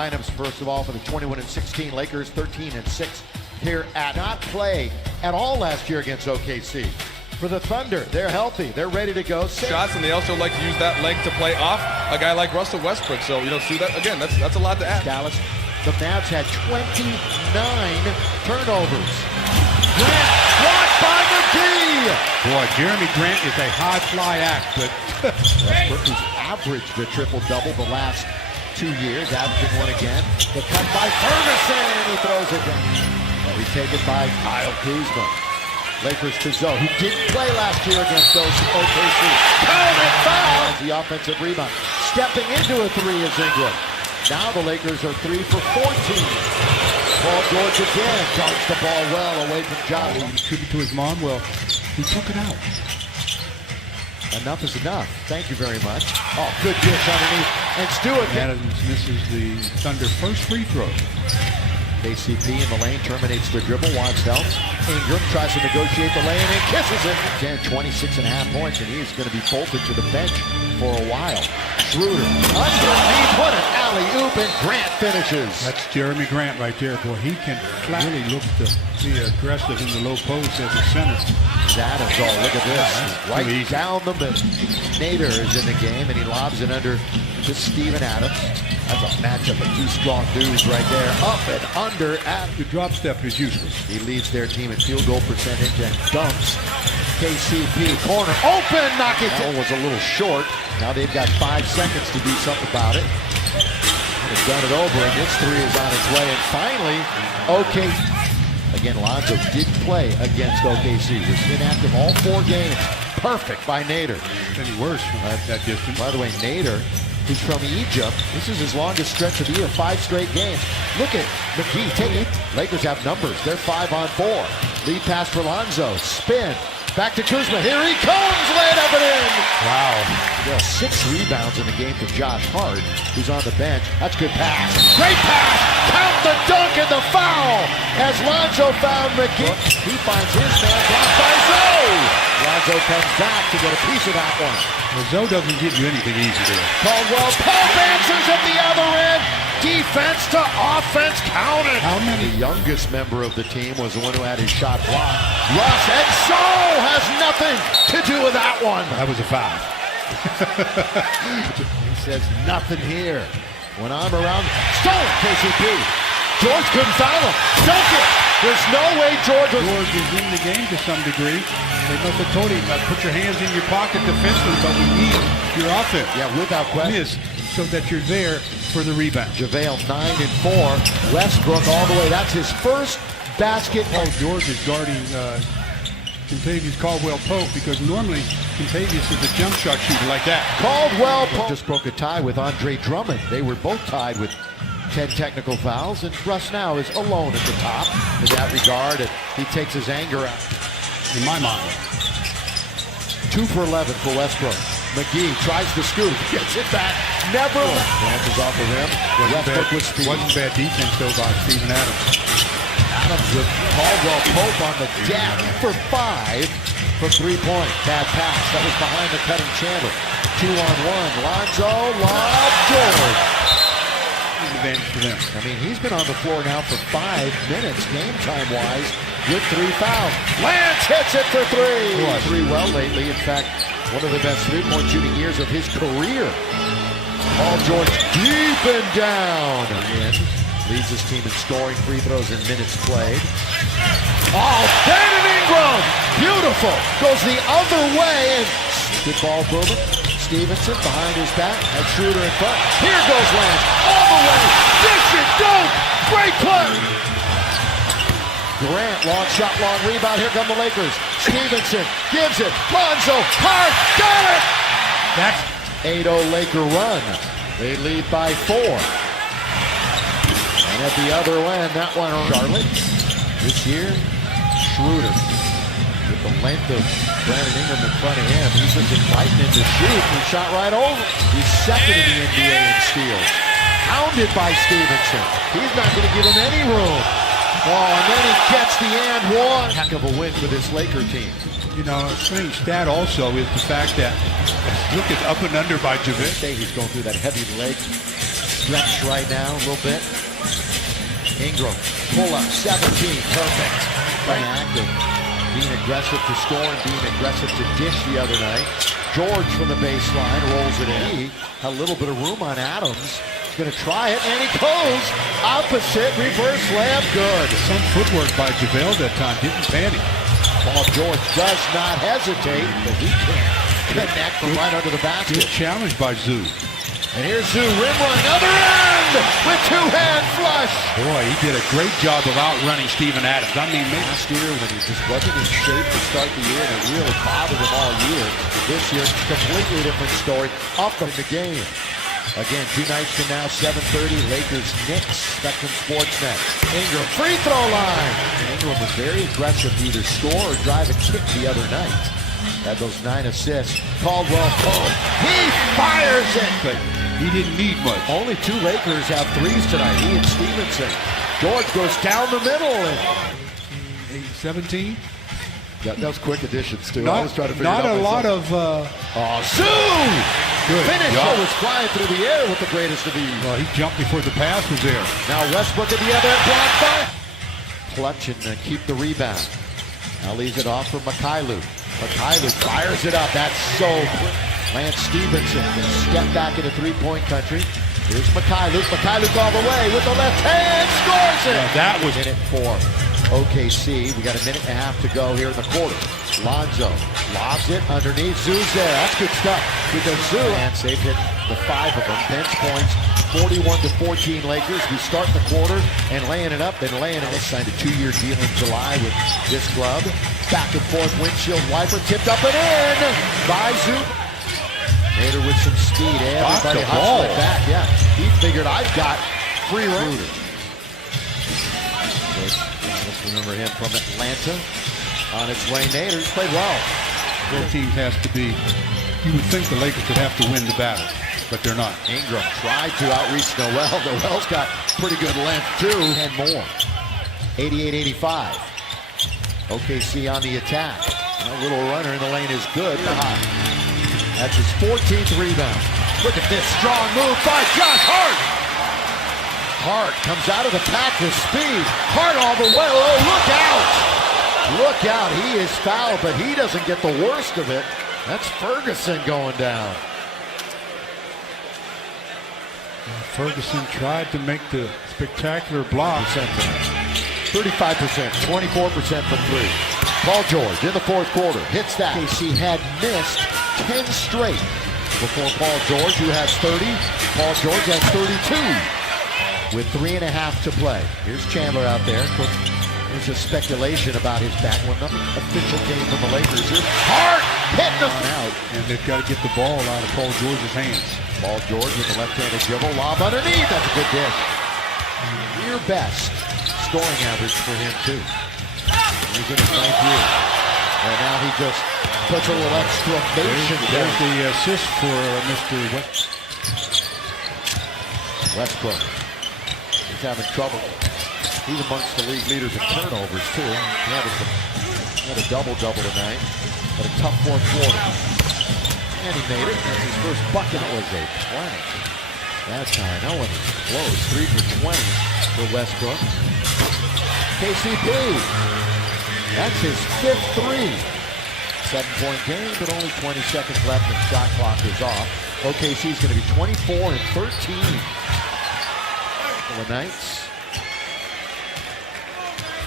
Lineups, first of all, for the 21-16 Lakers, 13-6 here at not play at all last year against OKC. For the Thunder, they're healthy, they're ready to go. Shots, and they also like to use that length to play off a guy like Russell Westbrook. So, see that again, that's a lot to add. Dallas, the Mavs had 29 turnovers. Grant blocked by McGee. Boy, Jeremy Grant is a high fly act, but Westbrook, who's averaged a triple-double the last 2 years, averaging one again. The cut by Ferguson, and he throws it down. He's taken by Kyle Kuzma. Lakers to Zoe, who didn't play last year against those OKC. Counted foul! The offensive rebound. Stepping into a three is Ingram. Now the Lakers are 3 for 14. Paul George again dunks the ball well away from Johnny. he tribute to his mom. Well, he took it out. Enough is enough. Thank you very much. Oh, good dish underneath. And Stewart. Adams misses the Thunder first free throw. KCP in the lane terminates the dribble, wants help. Ingram tries to negotiate the lane and kisses it. Again, 26.5 points, and he's going to be bolted to the bench for a while. Schroeder underneath, what an alley-oop, and Grant finishes. That's Jeremy Grant right there. Boy, he can really look to be aggressive in the low post as a center. Adams, oh, look at this. Right down the middle. Nader is in the game, and he lobs it under to Steven Adams. That's a matchup of two strong dudes right there. Up and under. The drop step is useless. He leads their team in field goal percentage and dunks. KCP corner open, knock it. That was a little short. Now they've got 5 seconds to do something about it. They've done it over, and this three is on its way. And finally, again, Lonzo didn't play against OKC. Was inactive all 4 games. Perfect by Nader. Any worse from that distance. By the way, Nader, who's from Egypt, this is his longest stretch of the year, 5 straight games. Look at McGee, take it. Lakers have numbers. They're 5 on 4. Lead pass for Lonzo. Spin. Back to Kuzma. Here he comes. Laid up and in. Wow. Well, 6 rebounds in the game for Josh Hart, who's on the bench. That's good pass. Great pass. Count the dunk and the foul. As Lonzo found McGee. He finds his man blocked by Zoe. Lonzo comes back to get a piece of that one. Well, Zoe doesn't give you anything easy there. Caldwell Pope answers at the other end. Defense to offense, counted. How many? The youngest member of the team was the one who had his shot blocked. Russ, and so has nothing to do with that one. That was a foul. He says nothing here. When I'm around, stolen KCP. George couldn't foul him. Dunk it. There's no way George was in the game to some degree. They must have told him, put your hands in your pocket defensively, but we need your offense. Yeah, without question. So that you're there for the rebound. JaVale 9 and 4. Westbrook all the way. That's his first basket. Oh, George is guarding Contavious Caldwell-Pope, because normally Contavious is a jump shot shooter like that. Caldwell-Pope just broke a tie with Andre Drummond. They were both tied with 10 technical fouls, and Russ now is alone at the top in that regard, and he takes his anger out. In my mind. 2 for 11 for Westbrook. McGee tries to scoop, gets it back, never bounces off the rim. Westbrook with speed. Wasn't bad defense though by Steven Adams. Adams with Caldwell-Pope on the deck for 5 for 3-point. Bad pass. That was behind the cutting Chandler. 2-on-1. Lonzo, lob, George. Advantage for them. I mean, he's been on the floor now for 5 minutes, game time-wise, with 3 fouls. Lance hits it for 3. 3 well lately. In fact, one of the best 3-point shooting years of his career. Paul George deep and down. Again, leads his team in scoring, free throws, and minutes played. Oh, Brandon Ingram! Beautiful! Goes the other way, and good ball movement. Stevenson behind his back, had Schroeder in front. Here goes Lance, all the way, dish it, dunk, great play. Grant, long shot, long rebound, here come the Lakers. Stevenson gives it, Lonzo, Hart, got it! That's 8-0 Laker run. They lead by 4. And at the other end, that one, Charlotte. This year, Schroeder. With the length of Brandon Ingram in front of him, he's just inviting him to shoot, and he shot right over. He's second in the NBA in steals. Hounded by Stevenson. He's not going to give him any room. Oh, and then he gets the and one. Heck of a win for this Laker team. You know, a strange stat also is the fact that, look at up and under by JaVale. He's going through that heavy leg stretch right now a little bit. Ingram, pull up, 17, perfect. Very active, being aggressive to score and being aggressive to dish the other night. George from the baseline rolls it in. He had a little bit of room on Adams. He's going to try it, and he goes opposite, reverse layup, good. Some footwork by JaVale that time, didn't panic. Paul George does not hesitate, but he can't connect from right under the basket. Good challenge by Zoo. And here's Zoo, rim run, other end with two-hand flush. Boy, he did a great job of outrunning Steven Adams. I mean, last year when he just wasn't in shape to start the year, and it really bothered him all year. This year, completely different story. Up in the game. Again, 2 nights from now, 7:30, Lakers Knicks, Spectrum Sports Net. Ingram, free throw line. Ingram was very aggressive to either score or drive a kick the other night. Had those 9 assists. Caldwell Pope, he fires it. But he didn't need much. Only 2 Lakers have threes tonight, he and Stevenson. George goes down the middle. And 17? that was quick additions, too. Not, I was trying to figure not it out a lot myself. of... Zoo! Good Finisher job. was flying through the air with the greatest of ease. Well, he jumped before the pass was there. Now Westbrook at the other end, blocked by. Clutch and keep the rebound. Now leaves it off for Mikhailuk. Mikhailuk fires it up. That's so quick. Lance Stevenson can step back into three-point country. Here's Mikhailuk. Mikhailuk all the way with the left hand. Scores it. Now that was... Minute 4. OKC. We got a minute and a half to go here in the quarter. Lonzo lobs it underneath. Zoo's there. That's good stuff. Because Zoo and they've hit the 5 of them. Bench points. 41-14 Lakers. We start the quarter and laying it up. Then laying it. Signed a 2-year deal in July with this club. Back and forth windshield wiper tipped up and in by Zoo. Nader with some speed. Everybody hustling back. Yeah, he figured I've got free reign. Let's remember him from Atlanta. On its way, Nader's played well. Both teams has to be... You would think the Lakers would have to win the battle, but they're not. Ingram tried to outreach Noel. Noel's got pretty good length, too. And more. 88-85. OKC on the attack. A little runner in the lane is good. That's his 14th rebound. Look at this strong move by Josh Hart. Hart comes out of the pack with speed. Hart all the way. Oh, look out. Look out. He is fouled, but he doesn't get the worst of it. That's Ferguson going down. Ferguson tried to make the spectacular block. 35%, 24% from 3. Paul George in the 4th quarter hits that. KC had missed 10 straight before Paul George, who has 30. Paul George has 32 with 3.5 to play. Here's Chandler out there. There's just speculation about his back when nothing official came from the Lakers. Here's Hart hitting the out. And they've got to get the ball out of Paul George's hands. Paul George with the left-handed dribble. Lob underneath. That's a good dish. Near best scoring average for him, too. He's in his 9th year. And now he just puts a little exclamation. There's the assist for Mr. Westbrook. He's having trouble. He's amongst the league leaders in turnovers, too. He had a double-double tonight. But a tough 4th quarter. And he made it. That's his first bucket. That was a plank. That time, no one was close. 3 for 20 for Westbrook. KCP. That's his 5th 3. 7-point game, but only 20 seconds left and shot clock is off. OKC's going to be 24-13 for the Knights.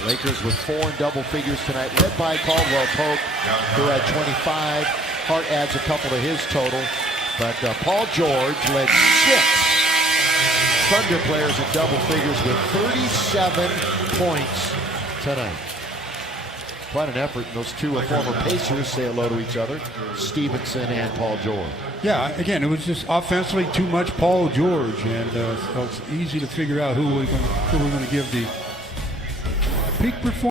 Lakers with 4 in double figures tonight, led by Caldwell Pope, who had 25. Hart adds a couple to his total, but Paul George led 6 Thunder players in double figures with 37 points tonight. Quite an effort. And those 2 former Pacers say hello to each other, Stevenson and Paul George. Yeah, again, it was just offensively too much Paul George, and so it's easy to figure out who we're going to give the peak performance.